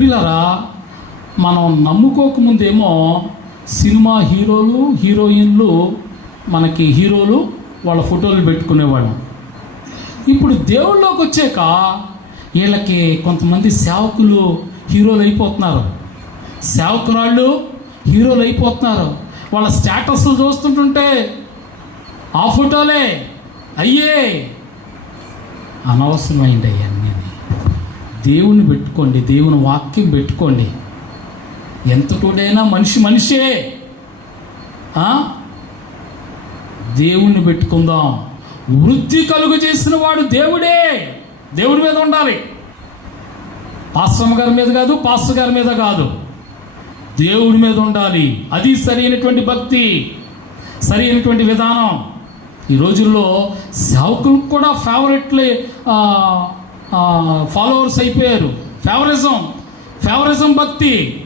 పిల్లరా మనం నమ్ముకోకముందేమో సినిమా హీరోలు హీరోయిన్లు మనకి హీరోలు వాళ్ళ ఫోటోలు పెట్టుకునేవాళ్ళం. ఇప్పుడు దేవుళ్ళలోకి వచ్చాక వీళ్ళకి కొంతమంది సేవకులు హీరోలు అయిపోతున్నారు. సేవకురాళ్ళు హీరోలు అయిపోతున్నారు. వాళ్ళ స్టేటస్లు చూస్తుంటుంటే ఆ ఫోటోలే అయ్యే! అనవసరమైంది అయ్యాను దేవుని పెట్టుకోండి దేవుని వాక్యం పెట్టుకోండి. ఎంతటోడైనా మనిషి మనిషే. దేవుణ్ణి పెట్టుకుందాం. వృద్ధి కలుగు చేసిన వాడు దేవుడే. దేవుడి మీద ఉండాలి. పాశ్రమ గారి మీద కాదు పాస్టర్ గారి మీద కాదు. దేవుడి మీద ఉండాలి. అది సరైనటువంటి భక్తి సరైనటువంటి విధానం. ఈ రోజుల్లో సేవకులకు కూడా ఫేవరెట్లే ఫాలోవర్స్ అయిపోయారు. ఫేవరిజం ఫేవరిజం భక్తి.